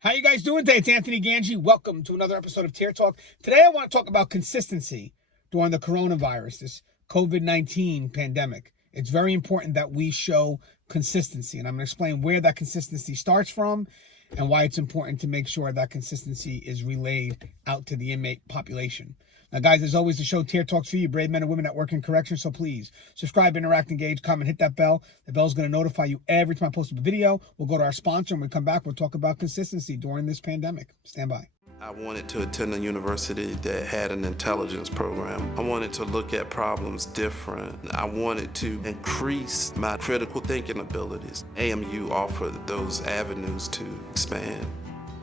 How you guys doing today? It's Anthony Gangi. Welcome to another episode of Tier Talk. Today I want to talk about consistency during the coronavirus, this COVID-19 pandemic. It's very important that we show consistency, and I'm going to explain where that consistency starts from and why it's important to make sure that consistency is relayed out to the inmate population. Now, guys, as always, the show Tier Talks for you, brave men and women that work in corrections. So please subscribe, interact, engage, comment, hit that bell. The bell's going to notify you every time I post a video. We'll go to our sponsor, and when we come back, we'll talk about consistency during this pandemic. Stand by. I wanted to attend a university that had an intelligence program. I wanted to look at problems different. I wanted to increase my critical thinking abilities. AMU offered those avenues to expand.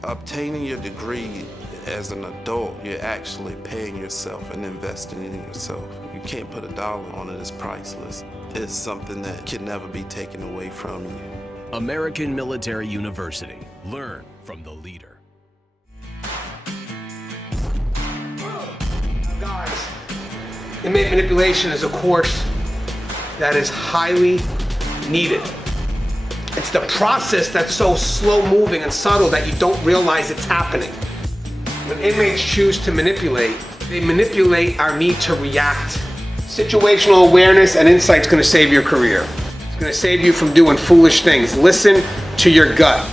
Obtaining your degree as an adult, you're actually paying yourself and investing in yourself. You can't put a dollar on it, it's priceless. It's something that can never be taken away from you. American Military University. Learn from the leader. Guys, inmate manipulation is a course that is highly needed. It's the process that's so slow moving and subtle that you don't realize it's happening. When inmates choose to manipulate, they manipulate our need to react. Situational awareness and insight is going to save your career. It's going to save you from doing foolish things. Listen to your gut.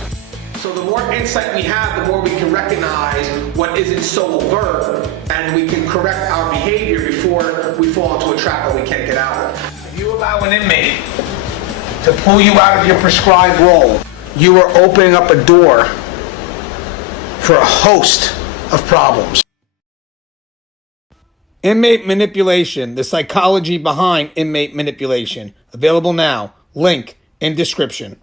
So the more insight we have, the more we can recognize what isn't so overt, and we can correct our behavior before we fall into a trap that we can't get out of. If you allow an inmate to pull you out of your prescribed role, you are opening up a door for a host of problems. Inmate manipulation, the psychology behind inmate manipulation. Available now. Link in description.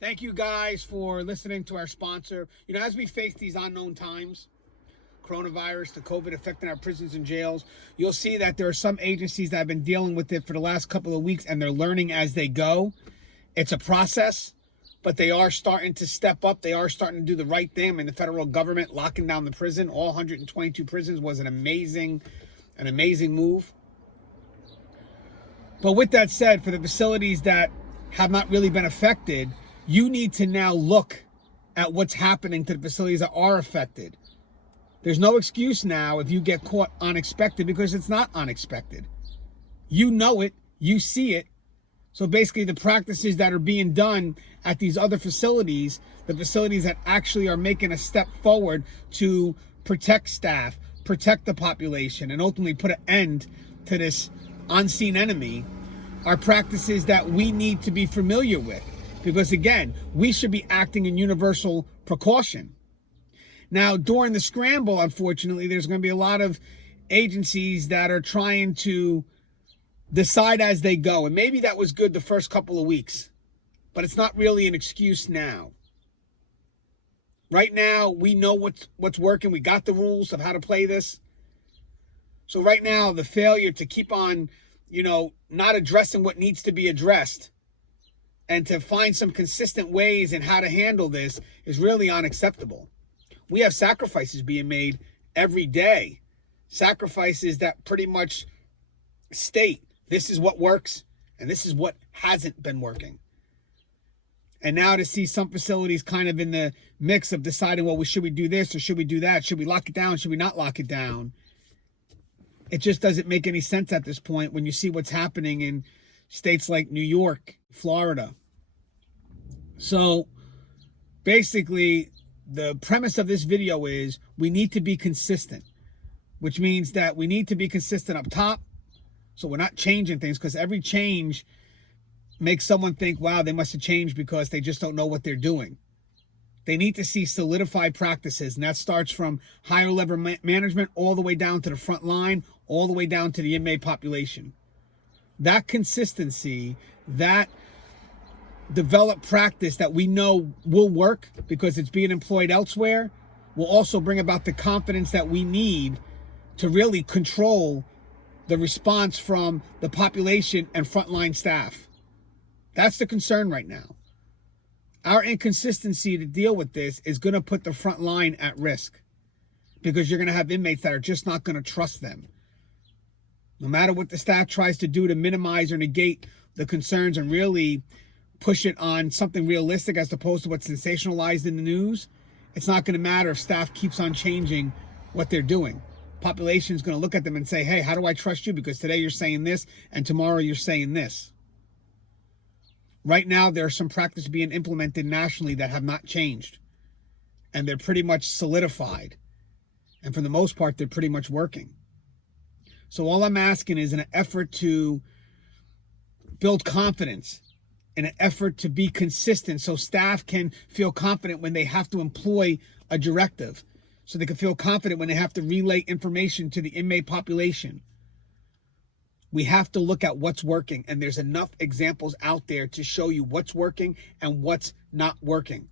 Thank you guys for listening to our sponsor. You know, as we face these unknown times, coronavirus, the COVID affecting our prisons and jails, you'll see that there are some agencies that have been dealing with it for the last couple of weeks, and they're learning as they go. It's a process, but they are starting to step up. They are starting to do the right thing. I mean, the federal government locking down the prison, all 122 prisons, was an amazing move. But with that said, for the facilities that have not really been affected, you need to now look at what's happening to the facilities that are affected. There's no excuse now if you get caught unexpected, because it's not unexpected. You know it, you see it. So basically the practices that are being done at these other facilities, the facilities that actually are making a step forward to protect staff, protect the population, and ultimately put an end to this unseen enemy, are practices that we need to be familiar with. Because again, we should be acting in universal precaution. Now, during the scramble, unfortunately, there's going to be a lot of agencies that are trying to decide as they go. And maybe that was good the first couple of weeks, but it's not really an excuse now. Right now, we know what's working. We got the rules of how to play this. So right now, the failure to keep on, not addressing what needs to be addressed and to find some consistent ways in how to handle this is really unacceptable. We have sacrifices being made every day. Sacrifices that pretty much state this is what works and this is what hasn't been working. And now to see some facilities kind of in the mix of deciding, well, should we do this or should we do that? Should we lock it down? Should we not lock it down? It just doesn't make any sense at this point when you see what's happening in states like New York, Florida. So basically, the premise of this video is we need to be consistent, which means that we need to be consistent up top. So we're not changing things, because every change makes someone think, wow, they must have changed because they just don't know what they're doing. They need to see solidified practices, and that starts from higher level management all the way down to the front line, all the way down to the inmate population. That consistency, that developed practice that we know will work because it's being employed elsewhere, will also bring about the confidence that we need to really control the response from the population and frontline staff. That's the concern right now. Our inconsistency to deal with this is going to put the front line at risk, because you're going to have inmates that are just not going to trust them. No matter what the staff tries to do to minimize or negate the concerns and really push it on something realistic as opposed to what's sensationalized in the news, it's not going to matter if staff keeps on changing what they're doing. Population is going to look at them and say, hey, how do I trust you? Because today you're saying this and tomorrow you're saying this. Right now, there's some practice being implemented nationally that have not changed. And they're pretty much solidified. And for the most part, they're pretty much working. So all I'm asking is, in an effort to build confidence, in an effort to be consistent so staff can feel confident when they have to employ a directive, so they can feel confident when they have to relay information to the inmate population, we have to look at what's working. And there's enough examples out there to show you what's working and what's not working.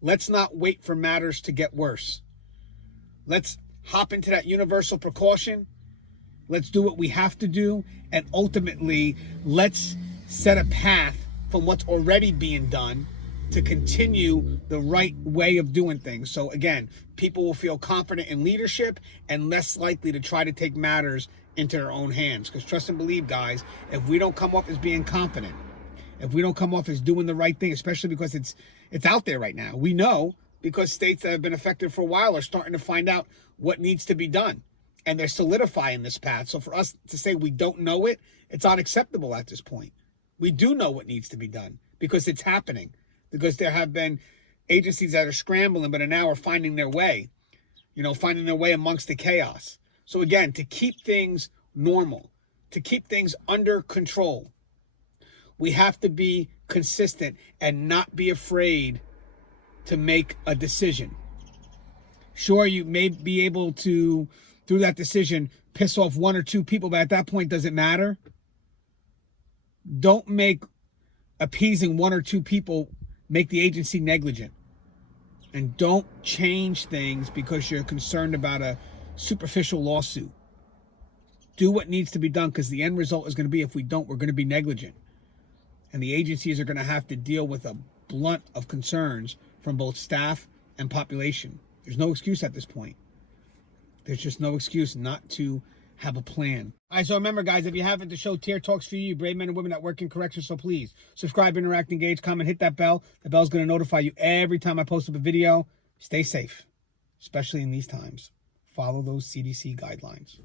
Let's not wait for matters to get worse. Let's hop into that universal precaution. Let's do what we have to do. And ultimately, let's set a path from what's already being done to continue the right way of doing things. So again, people will feel confident in leadership and less likely to try to take matters into their own hands. Because trust and believe, guys, if we don't come off as being confident, if we don't come off as doing the right thing, especially because it's out there right now, we know, because states that have been affected for a while are starting to find out what needs to be done. And they're solidifying this path. So for us to say we don't know it, it's unacceptable at this point. We do know what needs to be done because it's happening. Because there have been agencies that are scrambling but are now finding their way, finding their way amongst the chaos. So again, to keep things normal, to keep things under control, we have to be consistent and not be afraid to make a decision. Sure, you may be able to, through that decision, piss off one or two people, but at that point, does it matter? Don't make appeasing one or two people make the agency negligent. And don't change things because you're concerned about a superficial lawsuit. Do what needs to be done, because the end result is going to be, if we don't, we're going to be negligent. And the agencies are going to have to deal with a blunt of concerns from both staff and population. There's no excuse at this point. There's just no excuse not to have a plan. All right, so remember, guys, if you haven't, the show Tier Talks for you, brave men and women that work in corrections. So please subscribe, interact, engage, comment, hit that bell. The bell's going to notify you every time I post up a video. Stay safe, especially in these times. Follow those CDC guidelines.